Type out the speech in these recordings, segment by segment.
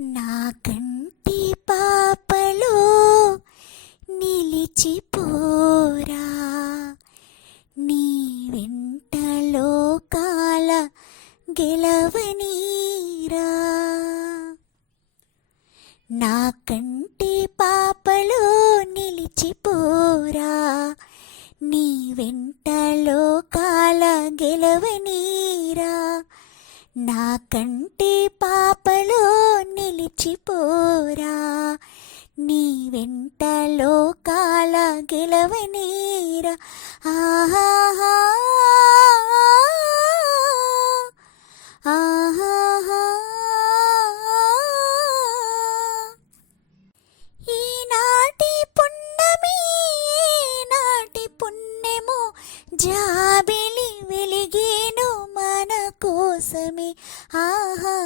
నా కంటి పాపలో నిలిచిపోరా. నీ వెంటలో కాల గెలవనీరా. నా కంటి పాపలో నిలిచిపోరా. నీ వెంటలో కాల గెలవనీరా. నా కంటి పాపలో నిలిచిపోరా నీ వెంట లోకాల గెలవనీరా ఆహాహా. ఈనాటి పున్నమి నాటి పుణ్యమో జా కోసమే. ఆహా.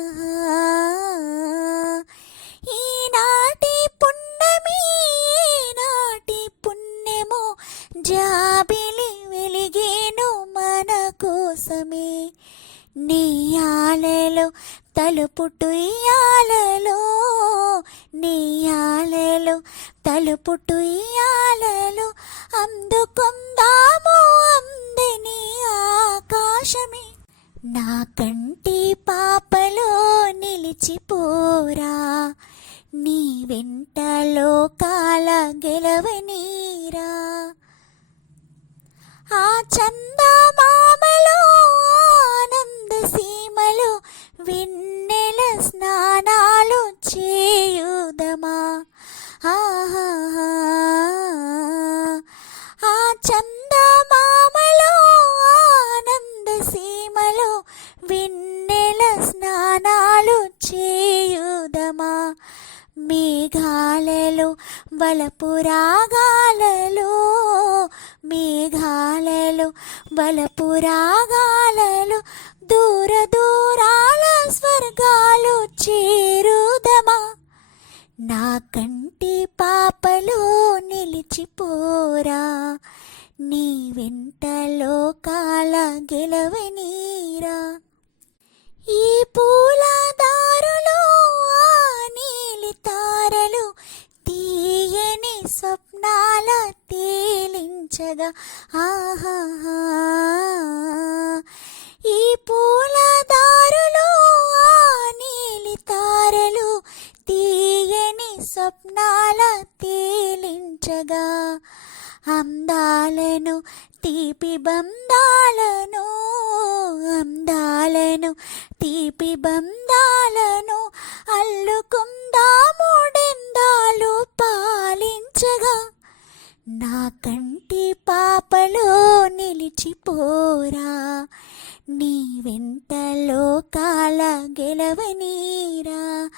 ఈనాటి పుణ్యమే నాటి పుణ్యమో జాబిలి వెలిగేను మన కోసమే. నీ ఆలలో తలుపుటు ఇయాలలో ఆలలో తలుపుటు ఇయాలలో అందుకుందా నా కంటి పాపలో నిలిచిపోరా. నీ వెంట లోకాల గెలవనీరా. ఆ చందమా మేఘాలలో వలపు రాగాలలో మేఘాలలో వలపు దూర దూరాల స్వర్గాలు చేరుదమా? నా కంటి పాపలో నిలిచిపోరా నీ వెంట లోకాల గెలవనీరా. ఈ పూలదా తేలించగా ఆహా ఈ పూల దారులు ఆ నీలి తారలు తీయని స్వప్నాల తేలించగా అందాలను తీపి బంధాలను అందాలను తీపి బంధాలను అల్లుకుందాముడెందాలు నా కంటి పాపలో నిలిచిపోరా. నీ వెంట లోకాల గెలవనీరా.